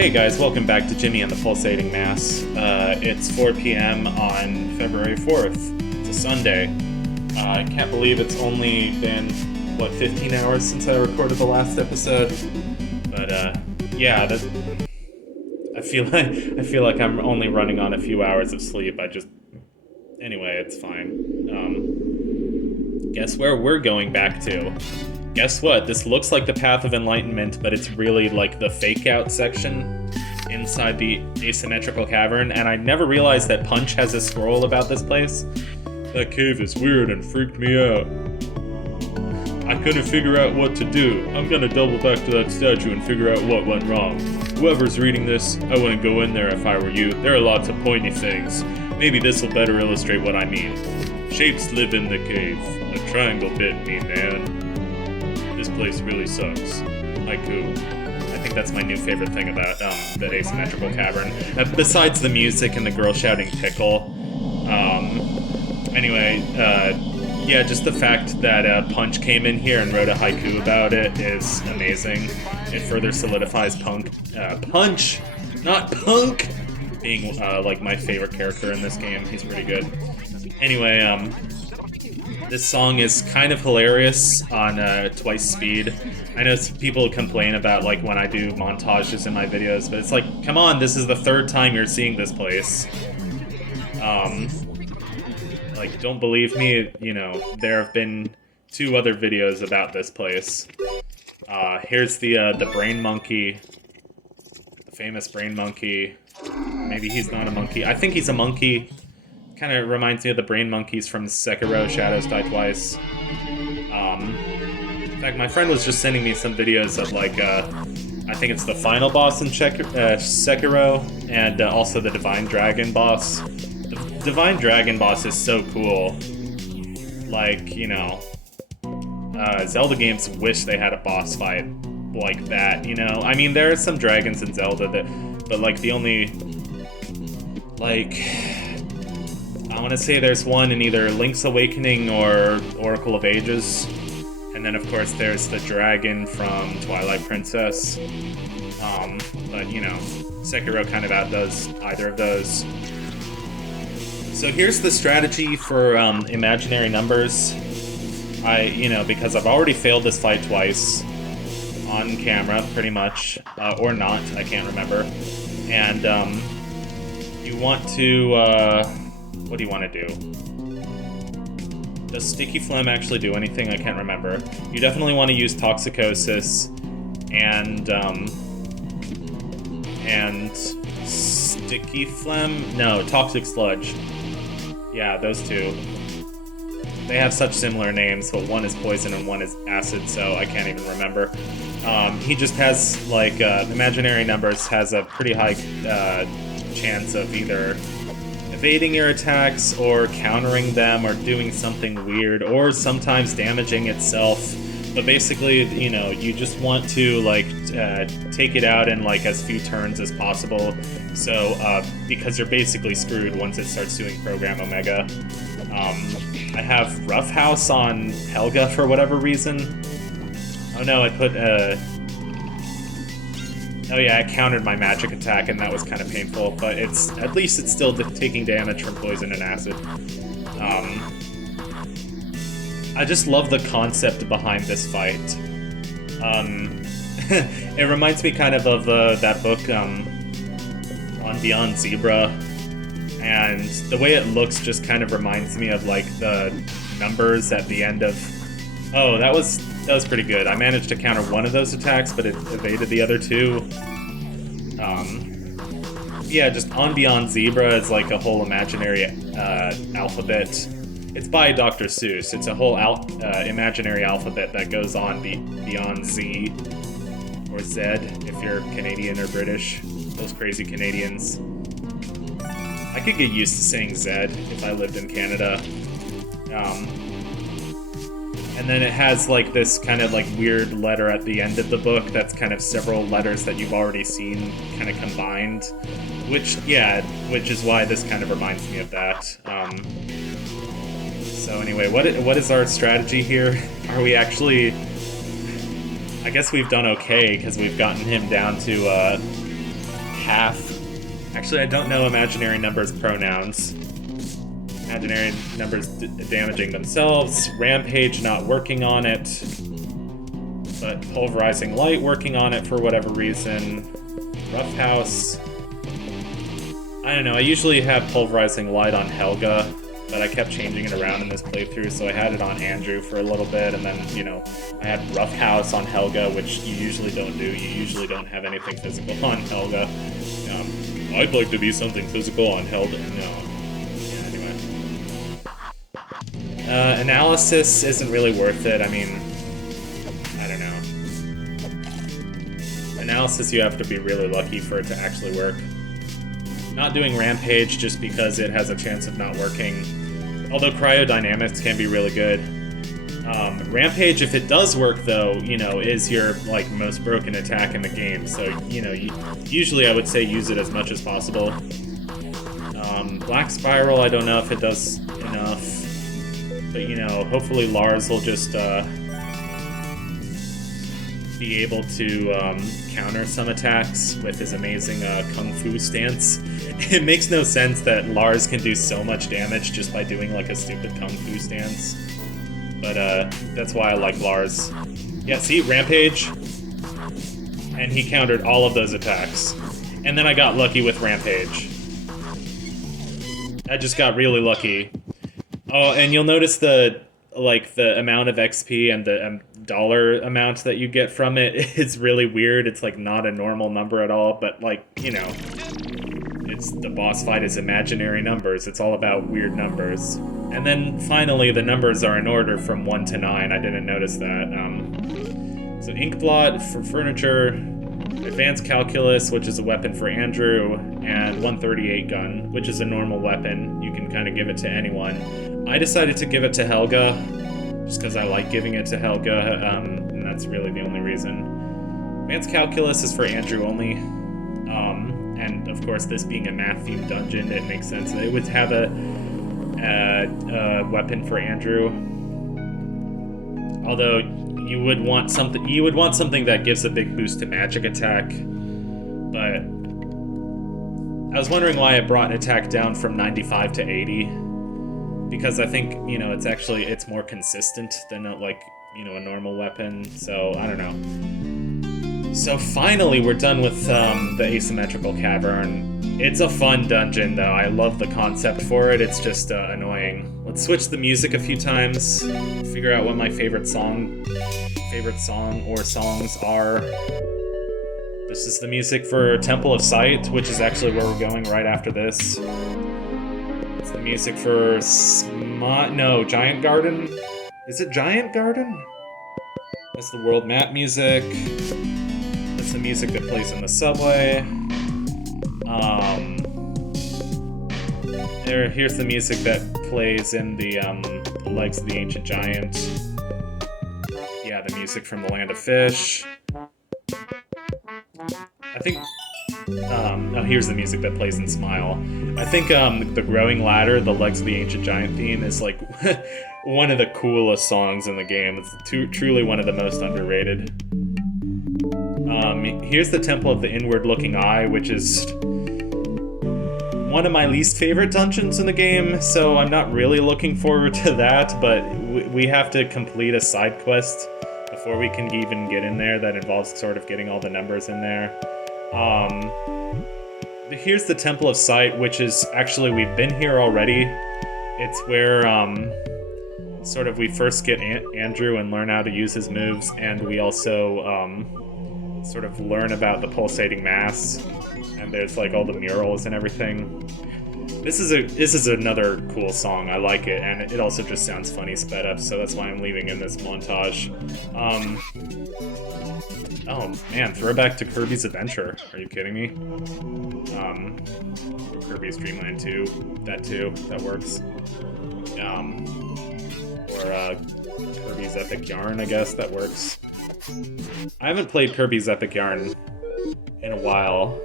Hey guys, welcome back to Jimmy and the Pulsating Mass. It's 4 p.m. on February 4th. It's a Sunday. I can't believe it's only been, 15 hours since I recorded the last episode? But, yeah, I feel like I'm only running on a few hours of sleep. Anyway, it's fine. Guess where we're going back to? Guess what? This looks like the Path of Enlightenment, but it's really like the fake-out section inside the asymmetrical cavern, and I never realized that Punch has a scroll about this place. That cave is weird and freaked me out. I couldn't figure out what to do. I'm gonna double back to that statue and figure out what went wrong. Whoever's reading this, I wouldn't go in there if I were you. There are lots of pointy things. Maybe this will better illustrate what I mean. Shapes live in the cave. A triangle bit me, man. This place really sucks. Haiku. I think that's my new favorite thing about the asymmetrical cavern. Besides the music and the girl shouting pickle. Yeah, just the fact that Punch came in here and wrote a haiku about it is amazing. It further solidifies Punch, not Punk, being like my favorite character in this game. He's pretty good. Anyway, this song is kind of hilarious on twice speed. I know people complain about like when I do montages in my videos, but it's like, come on, this is the third time you're seeing this place. Like, don't believe me, you know, there have been 2 other videos about this place. Here's the brain monkey, the famous brain monkey. Maybe he's not a monkey. I think he's a monkey. Kind of reminds me of the brain monkeys from Sekiro, Shadows Die Twice. In fact, my friend was just sending me some videos of like, I think it's the final boss in Sekiro, and also the Divine Dragon boss. The Divine Dragon boss is so cool. Like, you know, Zelda games wish they had a boss fight like that, you know? I mean, there are some dragons in Zelda but like the only, like, I want to say there's one in either Link's Awakening or Oracle of Ages. And then, of course, there's the dragon from Twilight Princess. But, you know, Sekiro kind of outdoes either of those. So here's the strategy for imaginary numbers. Because I've already failed this fight twice on camera, pretty much. Or not, I can't remember. And you want to... what do you want to do? Does Sticky Phlegm actually do anything? I can't remember. You definitely want to use Toxicosis and Sticky Phlegm? No, Toxic Sludge. Yeah, those 2. They have such similar names, but one is poison and one is acid, so I can't even remember. He just has, like, imaginary numbers has a pretty high chance of either evading your attacks, or countering them, or doing something weird, or sometimes damaging itself. But basically, you know, you just want to, like, take it out in, like, as few turns as possible. So, because you're basically screwed once it starts doing Program Omega. I have Rough House on Helga for whatever reason. Oh no, I put, oh yeah, I countered my magic attack, and that was kind of painful, but at least it's still taking damage from poison and acid. I just love the concept behind this fight. It reminds me kind of that book, On Beyond Zebra, and the way it looks just kind of reminds me of like the numbers at the end of... Oh, that was pretty good. I managed to counter one of those attacks, but it evaded the other 2. Yeah, just On Beyond Zebra is like a whole imaginary alphabet. It's by Dr. Seuss. It's a whole imaginary alphabet that goes on beyond Z, or Z if you're Canadian or British. Those crazy Canadians. I could get used to saying Z if I lived in Canada. And then it has like this kind of like weird letter at the end of the book that's kind of several letters that you've already seen kind of combined. Which is why this kind of reminds me of that. So anyway, what is our strategy here? Are we actually... I guess we've done okay, because we've gotten him down to half. Actually, I don't know imaginary numbers pronouns. Imaginary numbers damaging themselves. Rampage not working on it. But pulverizing light working on it for whatever reason. Roughhouse. I don't know, I usually have pulverizing light on Helga, but I kept changing it around in this playthrough, so I had it on Andrew for a little bit, and then, you know, I had Roughhouse on Helga, which you usually don't do. You usually don't have anything physical on Helga. I'd like to be something physical on Helga. No. Yeah, anyway. Analysis isn't really worth it. I mean, I don't know. Analysis, you have to be really lucky for it to actually work. Not doing Rampage just because it has a chance of not working. Although cryodynamics can be really good. Rampage, if it does work though, you know, is your like most broken attack in the game. So, you know, usually I would say use it as much as possible. Black Spiral, I don't know if it does enough. But, you know, hopefully Lars will just be able to counter some attacks with his amazing Kung Fu stance. It makes no sense that Lars can do so much damage just by doing like a stupid Kung Fu stance. But that's why I like Lars. Yeah, see, Rampage. And he countered all of those attacks. And then I got lucky with Rampage. I just got really lucky. Oh, and you'll notice the amount of XP and the dollar amount that you get from it is really weird. It's like not a normal number at all, but like, you know, it's the boss fight is imaginary numbers. It's all about weird numbers. And then finally the numbers are in order from 1 to 9. I didn't notice that. So Inkblot for furniture, Advanced Calculus, which is a weapon for Andrew, and 138 gun, which is a normal weapon. You can kind of give it to anyone. I decided to give it to Helga, just because I like giving it to Helga, and that's really the only reason. Advanced Calculus is for Andrew only, and of course this being a math-themed dungeon, it makes sense that it would have a weapon for Andrew. Although you would want something that gives a big boost to magic attack, but I was wondering why it brought attack down from 95 to 80. Because I think, you know, it's more consistent than a normal weapon, so I don't know. So finally we're done with the asymmetrical cavern. It's a fun dungeon though, I love the concept for it, it's just annoying. Let's switch the music a few times, figure out what my favorite song or songs are. This is the music for Temple of Sight, which is actually where we're going right after this. It's the music for Giant Garden? Is it Giant Garden? That's the world map music. That's the music that plays in the subway. Here's the music that plays in the Legs of the Ancient Giant. Yeah, the music from the Land of Fish. I think... here's the music that plays in Smile. I think the Growing Ladder, the Legs of the Ancient Giant theme, is like one of the coolest songs in the game. It's truly one of the most underrated. Here's the Temple of the Inward Looking Eye, which is one of my least favorite dungeons in the game, so I'm not really looking forward to that, but we have to complete a side quest before we can even get in there that involves sort of getting all the numbers in there. Here's the Temple of Sight, which is actually, we've been here already. It's where sort of we first get Andrew and learn how to use his moves, and we also sort of learn about the pulsating mass, and there's like all the murals and everything. This is another cool song. I like it, and it also just sounds funny sped up, so that's why I'm leaving in this montage. Oh man, throwback to Kirby's Adventure. Are you kidding me? Or Kirby's Dream Land 2. That too. That works. Or Kirby's Epic Yarn, I guess. That works. I haven't played Kirby's Epic Yarn in a while.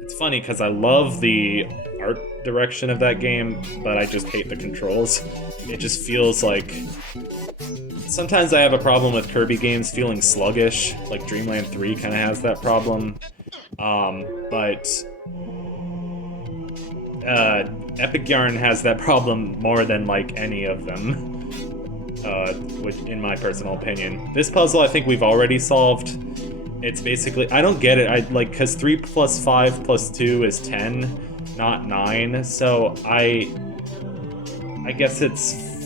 It's funny because I love the art direction of that game, but I just hate the controls. It just feels like Sometimes I have a problem with Kirby games feeling sluggish, like Dreamland 3 kind of has that problem. But Epic Yarn has that problem more than like any of them, which, in my personal opinion. This puzzle I think we've already solved. It's basically, I don't get it, because 3 plus 5 plus 2 is 10, not 9, so I guess it's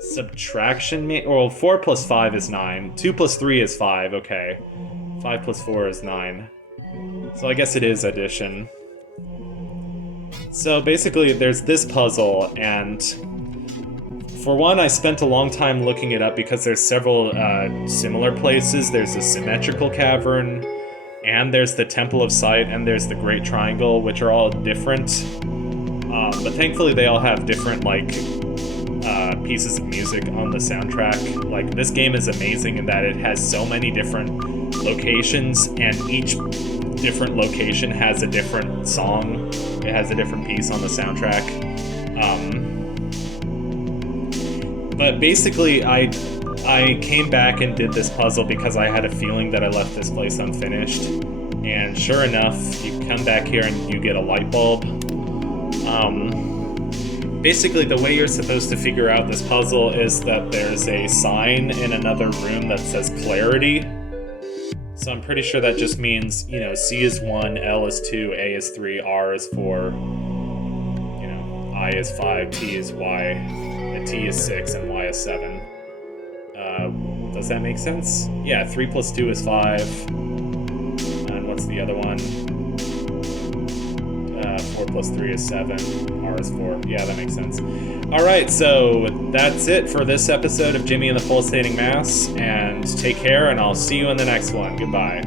subtraction, or 4 plus 5 is 9, 2 plus 3 is 5, okay. 5 plus 4 is 9. So I guess it is addition. So basically there's this puzzle, and for one, I spent a long time looking it up because there's several similar places. There's a symmetrical cavern, and there's the Temple of Sight, and there's the Great Triangle, which are all different. But thankfully they all have different, like, pieces of music on the soundtrack. Like, this game is amazing in that it has so many different locations, and each different location has a different song. It has a different piece on the soundtrack. But basically, I came back and did this puzzle because I had a feeling that I left this place unfinished. And sure enough, you come back here and you get a light bulb. Basically, the way you're supposed to figure out this puzzle is that there's a sign in another room that says clarity. So I'm pretty sure that just means, you know, C is 1, L is 2, A is 3, R is 4, you know, I is 5, T is Y, and T is 6, and Y is 7. Does that make sense? Yeah, 3 plus 2 is 5. And what's the other one? 4 plus 3 is 7. R is 4. Yeah, that makes sense. Alright, so that's it for this episode of Jimmy and the Pulsating Mass, and take care, and I'll see you in the next one. Goodbye.